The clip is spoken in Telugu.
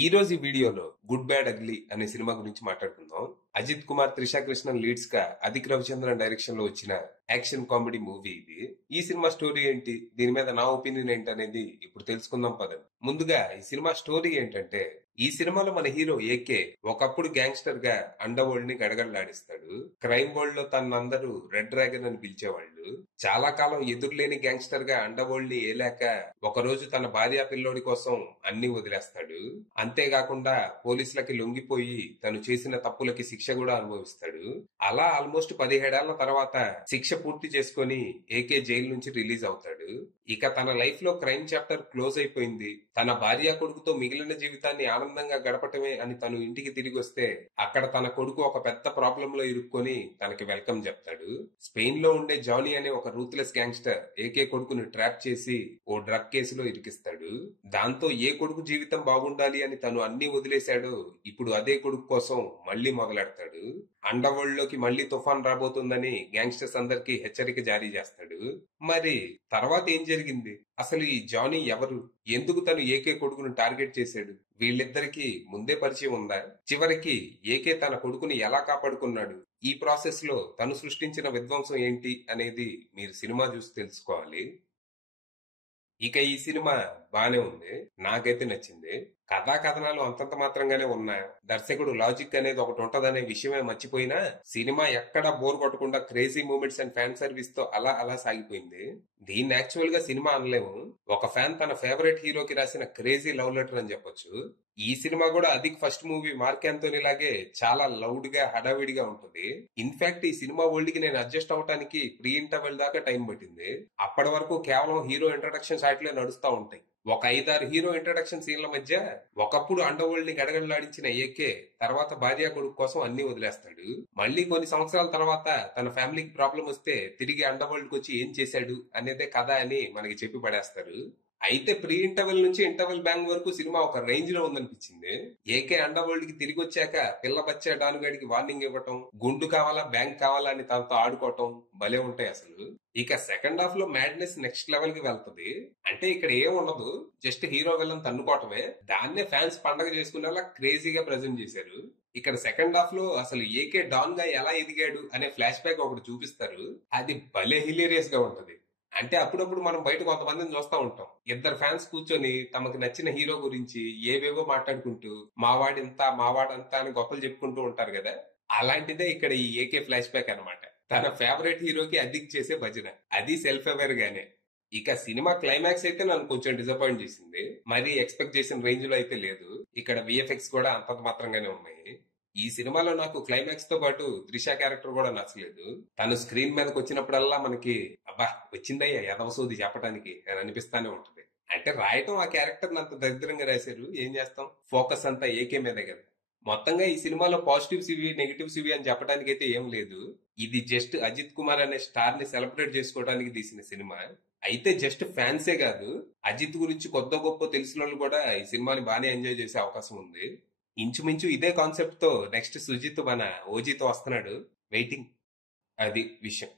ఈ రోజు ఈ వీడియోలో గుడ్ బ్యాడ్ అగ్లీ అనే సినిమా గురించి మాట్లాడుకుందాం. అజిత్ కుమార్, త్రిషా కృష్ణన్ లీడ్స్ గా అదిక్ రవిచంద్రన్ డైరెక్షన్ లో వచ్చిన యాక్షన్ కామెడీ మూవీ ఇది. ఈ సినిమా స్టోరీ ఏంటి, దీని మీద నా ఒపీనియన్ ఏంటి అనేది ఇప్పుడు తెలుసుకుందాం పదండి. ముందుగా ఈ సినిమా స్టోరీ ఏంటంటే, ఈ సినిమాలో మన హీరో ఏకే ఒకప్పుడు గ్యాంగ్స్టర్ గా అండర్ వరల్డ్ ని గడగడలాడిస్తాడు. క్రైమ్ వరల్డ్ లో తనందరూ రెడ్ డ్రాగన్ అని పిలిచేవాళ్ళు. చాలా కాలం ఎదురులేని గ్యాంగ్స్టర్ గా అండర్ వరల్డ్ ని ఏలాక ఒక రోజు తన భార్య పిల్లోడి కోసం అన్ని వదిలేస్తాడు. అంతేకాకుండా పోలీసులకి లొంగిపోయి తను చేసిన తప్పులకి శిక్ష కూడా అనుభవిస్తాడు. అలా ఆల్మోస్ట్ 17 ఏళ్ల తర్వాత శిక్ష పూర్తి చేసుకొని ఏకే జైలు నుంచి రిలీజ్ అవుతాడు. ఇక తన లైఫ్ లో క్రైమ్ చాప్టర్ క్లోజ్ అయిపోయింది. తన భార్య కొడుకుతో మిగిలిన జీవితాన్ని ఆనందంగా గడపటమే అని తను ఇంటికి తిరిగి వస్తే అక్కడ తన కొడుకు ఒక పెద్ద ప్రాబ్లం లో ఇరుక్కొని తనకి వెల్కమ్ చెప్తాడు. స్పెయిన్ లో ఉండే జానీ అనే ఒక రూత్లెస్ గ్యాంగ్స్టర్ ఏకే కొడుకుని ట్రాప్ చేసి ఓ డ్రగ్ కేసులో ఇరికిస్తాడు. దాంతో ఏ కొడుకు జీవితం బాగుండాలి అని తను అన్ని వదిలేశాడో ఇప్పుడు అదే కొడుకు కోసం మళ్లీ మొదలెడతాడు. అండర్ వరల్డ్ లోకి మళ్లీ తుఫాన్ రాబోతుందని గ్యాంగ్స్టర్స్ అందరికి హెచ్చరిక జారీ చేస్తాడు. మరి తర్వాత ఏం జరిగింది, అసలు ఈ జానీ ఎవరు, ఎందుకు తను ఏకే కొడుకును టార్గెట్ చేశాడు, వీళ్ళిద్దరికి ముందే పరిచయం ఉందా, చివరికి ఏకే తన కొడుకుని ఎలా కాపాడుకున్నాడు, ఈ ప్రాసెస్ లో తను సృష్టించిన విధ్వంసం ఏంటి అనేది మీరు సినిమా చూసి తెలుసుకోవాలి. ఇక ఈ సినిమా బానే ఉంది, నాకైతే నచ్చింది. కథా కథనాలు అంతంత మాత్రంగానే ఉన్నాయి. దర్శకుడు లాజిక్ అనేది ఒకటి ఉంటదనే విషయమే మర్చిపోయినా సినిమా ఎక్కడా బోర్ కొట్టకుండా crazy moments and fan service తో అలా అలా సాగిపోయింది. దీన్ని యాక్చువల్ గా సినిమా అనలేము, ఒక ఫ్యాన్ తన ఫేవరెట్ హీరోకి రాసిన క్రేజీ లవ్ లెటర్ అని చెప్పొచ్చు. ఈ సినిమా కూడా Adhik first movie mark Anthony లాగే చాలా లౌడ్ గా హడావిడిగా ఉంటుంది. ఇన్ఫాక్ట్ ఈ సినిమా వరల్డ్ కి నేను అడ్జస్ట్ అవడానికి ప్రీ ఇంటర్వెల్ దాకా టైం పట్టింది. అప్పటి వరకు కేవలం హీరో ఇంట్రడక్షన్ షాట్లే నడుస్తా ఉంటాయి. ఒక 5-6 హీరో ఇంట్రడక్షన్ సీన్ల మధ్య ఒకప్పుడు అండర్ వరల్డ్ ని గడగడలాడించిన ఏకే తర్వాత భార్య కొడుకు కోసం అన్ని వదిలేస్తాడు. మళ్ళీ కొన్ని సంవత్సరాల తర్వాత తన ఫ్యామిలీకి ప్రాబ్లం వస్తే తిరిగి అండర్ వరల్డ్ కి వచ్చి ఏం చేశాడు అనేదే కథ అని మనకి చెప్పి పడేస్తారు. అయితే ప్రీ ఇంటర్వెల్ నుంచి ఇంటర్వెల్ బ్యాంగ్ వరకు సినిమా ఒక రేంజ్ లో ఉందనిపించింది. ఏకే అండర్ వరల్డ్ కి తిరిగి వచ్చాక పిల్ల బచ్చా డానుగాడికి వార్నింగ్ ఇవ్వటం, గుండు కావాలా బ్యాంక్ కావాలా అని తనతో ఆడుకోవటం భలే ఉంటాయి అసలు. ఇక సెకండ్ హాఫ్ లో మ్యాడ్నెస్ నెక్స్ట్ లెవెల్ కి వెళ్తది. అంటే ఇక్కడ ఏం ఉండదు, జస్ట్ హీరో విలన్ తన్నుకోవటమే. దాన్నే ఫ్యాన్స్ పండగ చేసుకునేలా క్రేజీగా ప్రెజెంట్ చేశారు. ఇక్కడ సెకండ్ హాఫ్ లో అసలు ఏకే డాన్ గా ఎలా ఎదిగాడు అనే ఫ్లాష్ బ్యాక్ ఒకటి చూపిస్తారు. అది భలే హిలేరియస్ గా ఉంటది. అంటే అప్పుడప్పుడు మనం బయట కొంతమందిని చూస్తా ఉంటాం, ఇద్దరు ఫ్యాన్స్ కూర్చొని తమకు నచ్చిన హీరో గురించి ఏవేవో మాట్లాడుకుంటూ మావాడింతా మావాడంతా అని గొప్పలు చెప్పుకుంటూ ఉంటారు కదా. అలాంటిదే ఇక్కడ ఈ ఏకే ఫ్లాష్ బ్యాక్ అనమాట. తన ఫేవరెట్ హీరోకి అదిక్ చేసే భజన, అది సెల్ఫ్ అవేర్ గానే. ఇక సినిమా క్లైమాక్స్ అయితే నన్ను కొంచెం డిసప్పాయింట్ చేసింది. మరి ఎక్స్పెక్ట్ చేసిన రేంజ్ లో అయితే లేదు. ఇక్కడ విఎఫ్ఎక్స్ కూడా అంతంత మాత్రంగానే ఉన్నాయి. ఈ సినిమాలో నాకు క్లైమాక్స్ తో పాటు త్రిషా క్యారెక్టర్ కూడా నచ్చలేదు. తను స్క్రీన్ మీదకి వచ్చినప్పుడల్లా మనకి అబ్బా వచ్చిందయ్యా యదవసోది చెప్పడానికి అని అనిపిస్తానే ఉంటది. అంటే రాయటం ఆ క్యారెక్టర్ అంత దరిద్రంగా రాశారు, ఏం చేస్తాం, ఫోకస్ అంతా ఏకే మీదే కదా. మొత్తంగా ఈ సినిమాలో పాజిటివ్స్ ఇవి నెగిటివ్స్ ఇవి అని చెప్పడానికి అయితే ఏం లేదు. ఇది జస్ట్ అజిత్ కుమార్ అనే స్టార్ ని సెలబ్రేట్ చేసుకోవడానికి తీసిన సినిమా. అయితే జస్ట్ ఫ్యాన్సే కాదు, అజిత్ గురించి కొత్త గొప్ప తెలిసిన వాళ్ళు కూడా ఈ సినిమాని బాగానే ఎంజాయ్ చేసే అవకాశం ఉంది. ఇంచుమించు ఇదే కాన్సెప్ట్ తో నెక్స్ట్ సుజిత్ మన ఓజీతో వస్తున్నాడు, వెయిటింగ్. అది విషయం.